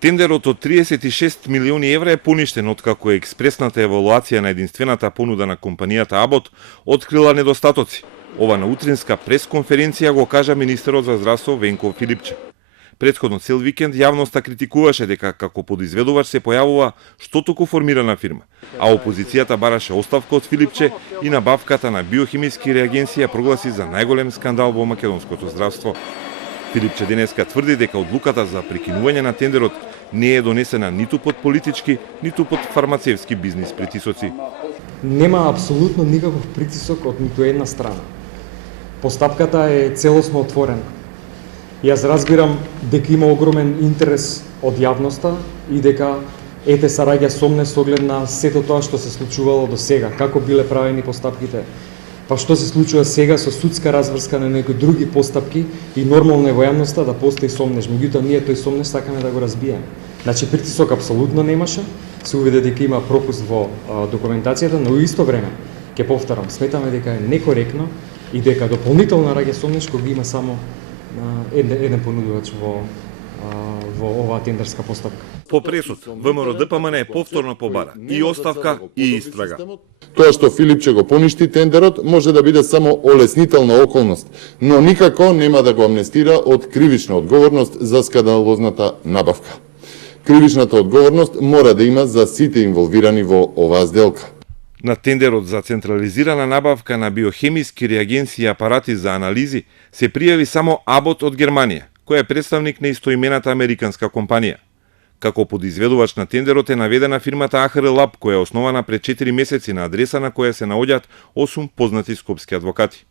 Тендерот од 36 милиони евра е поништен откако експресната евалуација на единствената понуда на компанијата Абот открила недостатоци. Ова на утринска пресконференција го кажа министерот за здравство Венко Филипче. Претходно цел викенд јавноста критикуваше дека како подизведувач се појавува што току формирана фирма, а опозицијата бараше оставка од Филипче и набавката на биохимиски реагенси ја прогласи за најголем скандал во македонското здравство. Филипче денеска тврди дека одлуката за прекинување на тендерот не е донесена ниту под политички, ниту под фармацевски бизнис притисоци. Нема апсолутно никаков притисок од ниту една страна. Постапката е целосно отворена. Јас разбирам дека има огромен интерес од јавноста и дека ете се раѓа сомне со оглед на сето тоа што се случувало до сега, како биле правени постапките, па што се случува сега со судска разврска на некои други постапки и нормално е во јавноста да постои сомнеж, меѓутоа ние тој сомнеж сакаме да го разбиеме. Значи притисок апсолутно немаше, се увиде дека има пропуст во документацијата, но исто време, ќе повторам, сметаме дека е некоректно и дека дополнително раѓа сомнеж кога има само еден понудувач во оваа тендерска постапка. По пресуд, ВМРО ДПМН повторно побара и оставка и истрага. Тоа што Филипче го поништи тендерот може да биде само олеснителна околност, но никако нема да го амнестира од кривична одговорност за скандалозната набавка. Кривичната одговорност мора да има за сите инволвирани во оваа сделка. На тендерот за централизирана набавка на биохемиски реагенси и апарати за анализи се пријави само Абот од Германија, која е представник на истоимената американска компанија. Како подизведувач на тендерот е наведена фирмата АХР Лаб, која е основана пред 4 месеци на адреса на која се наоѓаат 8 познати скопски адвокати.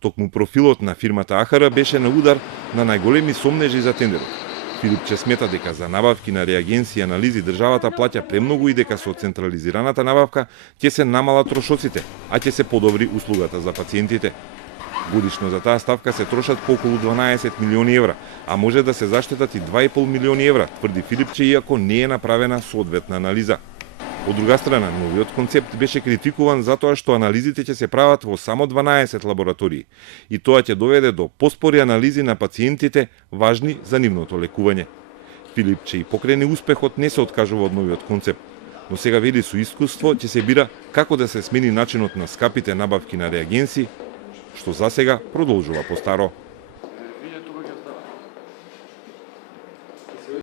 Токму профилот на фирмата АХР беше на удар на најголеми сомнежи за тендерот. Филипче смета дека за набавки на реагенси и анализи државата плаќа премногу и дека со централизираната набавка ќе се намалат трошоците, а ќе се подобри услугата за пациентите. Годишно за таа ставка се трошат по околу 12 милиони евра, а може да се заштетат и 2,5 милиони евра, тврди Филипче, иако не е направена соодветна анализа. Од друга страна, новиот концепт беше критикуван затоа што анализите ќе се прават во само 12 лаборатории и тоа ќе доведе до поспори анализи на пациентите важни за нивното лекување. Филипче и покрај неуспехот не се откажува од новиот концепт, но сега вели со искуство ќе се бира како да се смени начинот на скапите набавки на реагенси, што засега продолжува по старо.